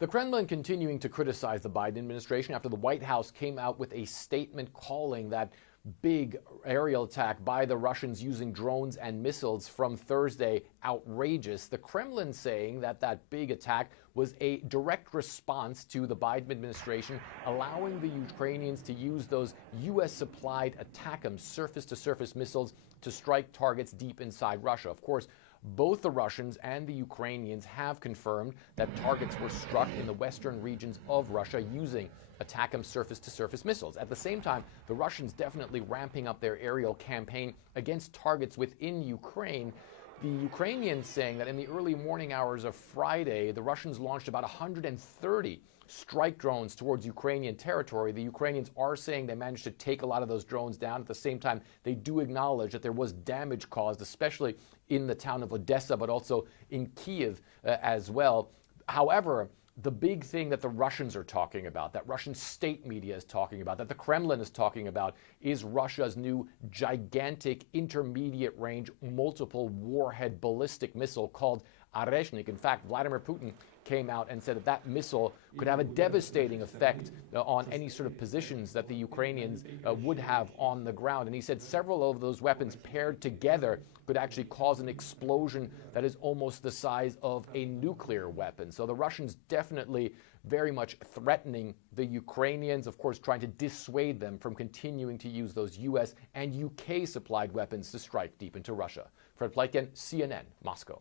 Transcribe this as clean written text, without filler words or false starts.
The Kremlin continuing to criticize the Biden administration after the White House came out with a statement calling that big aerial attack by the Russians using drones and missiles from Thursday outrageous. The Kremlin saying that that big attack was a direct response to the Biden administration allowing the Ukrainians to use those U.S.-supplied ATACMS surface-to-surface missiles to strike targets deep inside Russia. Of course, both the Russians and the Ukrainians have confirmed that targets were struck in the western regions of Russia using ATACMS surface-to-surface missiles. At the same time, the Russians definitely ramping up their aerial campaign against targets within Ukraine. The Ukrainians saying that in the early morning hours of Friday, the Russians launched about 130 strike drones towards Ukrainian territory. The Ukrainians are saying they managed to take a lot of those drones down. At the same time, they do acknowledge that there was damage caused, especially in the town of Odessa, but also in Kiev as well. However, the big thing that the Russians are talking about, that Russian state media is talking about, that the Kremlin is talking about, is Russia's new gigantic intermediate range multiple warhead ballistic missile called Oreshnik. In fact, Vladimir Putin came out and said that that missile could have a devastating effect on any sort of positions that the Ukrainians would have on the ground. And he said several of those weapons paired together could actually cause an explosion that is almost the size of a nuclear weapon. So the Russians definitely very much threatening the Ukrainians, of course, trying to dissuade them from continuing to use those U.S. and UK supplied weapons to strike deep into Russia. Fred Pleitgen, CNN, Moscow.